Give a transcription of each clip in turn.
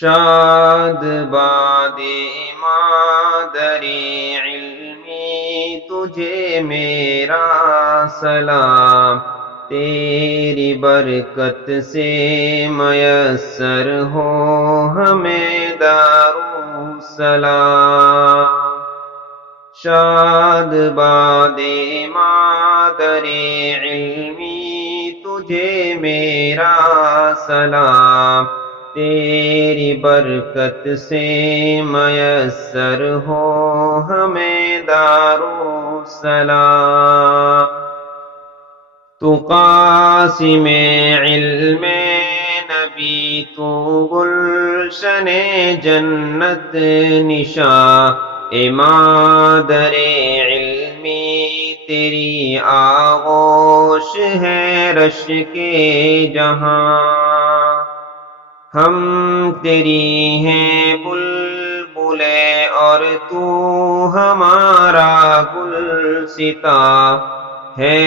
شاد باد مادر علمی تجھے میرا سلام، تیری برکت سے میسر ہو ہمیں دارالسلام۔ شاد باد مادر علمی تجھے میرا سلام، تیری برکت سے میسر ہو ہمیں دارالسلام۔ تو قاسم علم نبی، تو گلشن جنت نشاں، اے مادر علمی تیری آغوش ہے رش کے جہاں، ہم تیری ہیں بلبلیں اور تو ہمارا گلستاں، ہے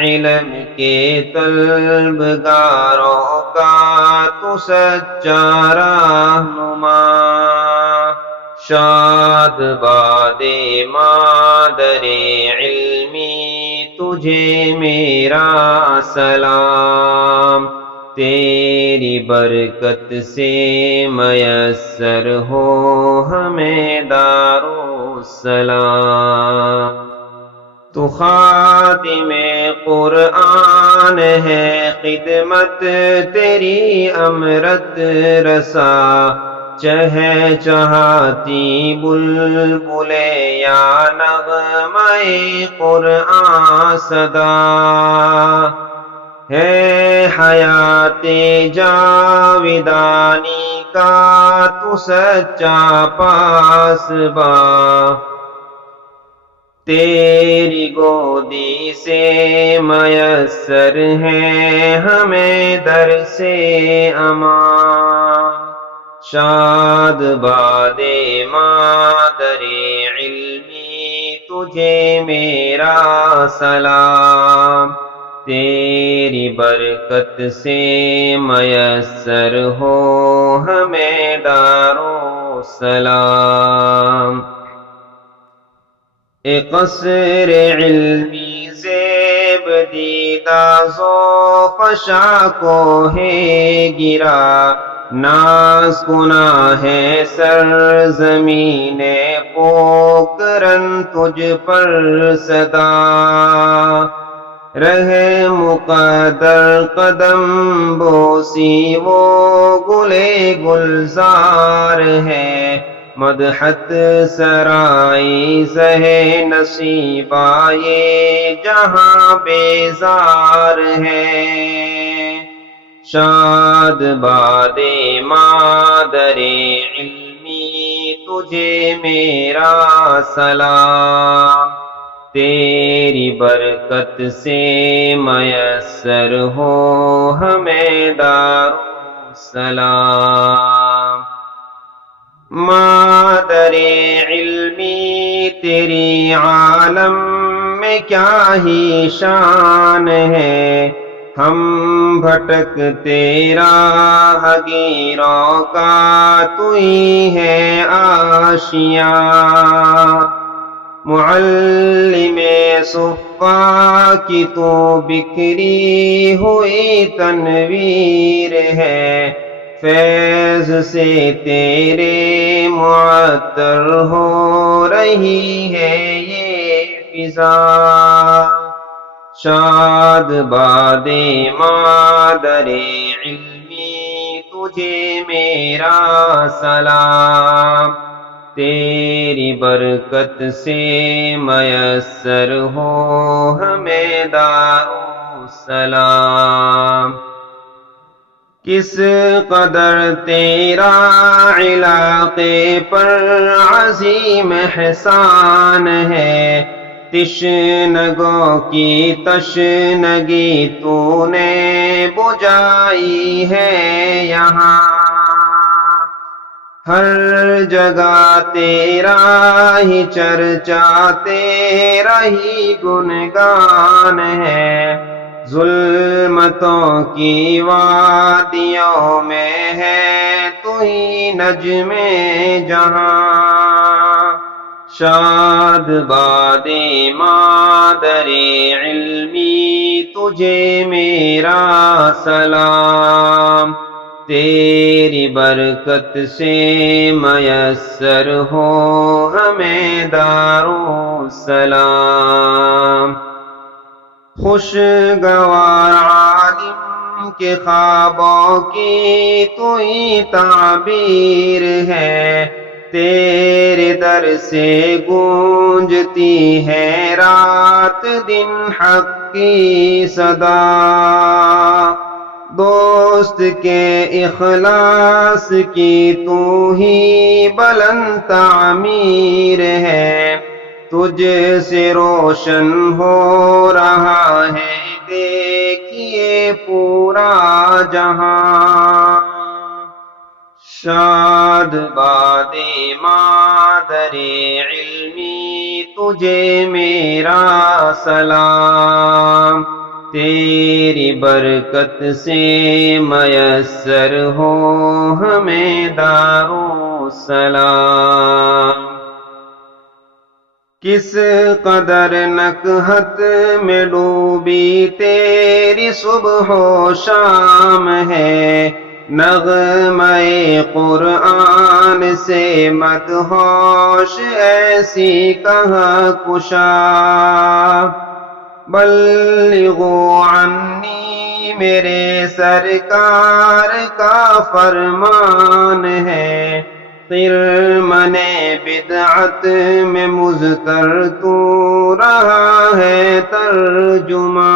علم کے طلبگاروں کا تو سچا رہنما۔ شاد باد مادر علمی تجھے میرا سلام، تیری برکت سے میسر ہو ہمیں دارالسلام۔ تو خاتم قرآن ہے خدمت تیری امرت رسا، چہچہاتی بلبلیں یا نغمہ قرآن صدا، ہے حیات جاودانی کا تو سچا پاسباں، تیری گودی سے میسر ہے ہمیں در سے امان۔ شاد باد مادر علمی تجھے میرا سلام، تیری برکت سے میسر ہو ہمیں دارالسلام۔ اے قصر علمی زیب دیدہ ذوق کو ہے گرا، ناز کنا ہے سرزمین پوکرن تجھ پر صدا، رہے مقدر قدم بوسی وہ گلے گلزار ہے، مدحت سرائی زہ نصیبہ یہ جہاں بیزار ہے۔ شاد باد مادر علمی تجھے میرا سلام، تیری برکت سے میسر ہو ہمیں دارالسلام۔ مادر علمی تیری عالم میں کیا ہی شان ہے، ہم بھٹکتے راہ گیروں کا تو ہی ہے آشیاں، معلم صفا کی تو بکھری ہوئی تنویر ہے، فیض سے تیرے معطر ہو رہی ہے یہ فضا۔ شاد باد مادر علمی تجھے میرا سلام، تیری برکت سے میسر ہو ہمیں دارالسلام۔ کس قدر تیرا علاقے پر عظیم احسان ہے، تشنگوں کی تشنگی تو نے بجھائی ہے یہاں، ہر جگہ تیرا ہی چرچا تیرا ہی گنگان ہے، ظلمتوں کی وادیوں میں ہے تو تو ہی نجم جہاں شاد باد مادر علمی تجھے میرا سلام تیری برکت سے میسر ہو ہمیں دارالسلام خوشگوار عالم کے خوابوں کی تو ہی تعبیر ہے تیرے در سے گونجتی ہے رات دن حق کی صدا دوست کے اخلاص کی تو ہی بلند تعمیر ہے تجھ سے روشن ہو رہا ہے دیکھیے پورا جہاں شاد باد مادر علمی تجھے میرا سلام تیری برکت سے میسر ہو ہمیں دارالسلام کس قدر نکہت میں ڈوبی تیری صبح و شام ہے نغمہ قرآن سے مدہوش ایسی کہکشا بلغوا عنی میرے سرکار کا فرمان ہے خرمن بدعت میں مضطر تو رہا ہے ترجمہ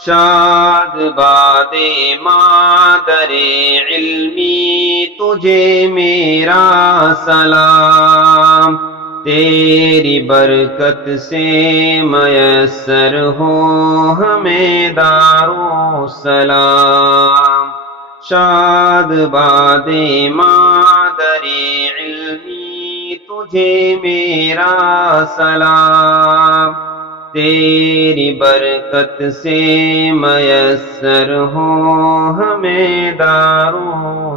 شاد باد مادر علمی تجھے میرا سلام تیری برکت سے میسر ہو ہمیں دارالسلام شاد باد مادر علمی تجھے میرا سلام تیری برکت سے میسر ہو ہمیں دارالسلام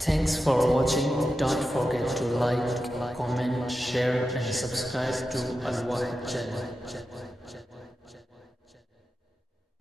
Thanks for watching. Don't forget to like, comment, share and subscribe to Al Wahid channel.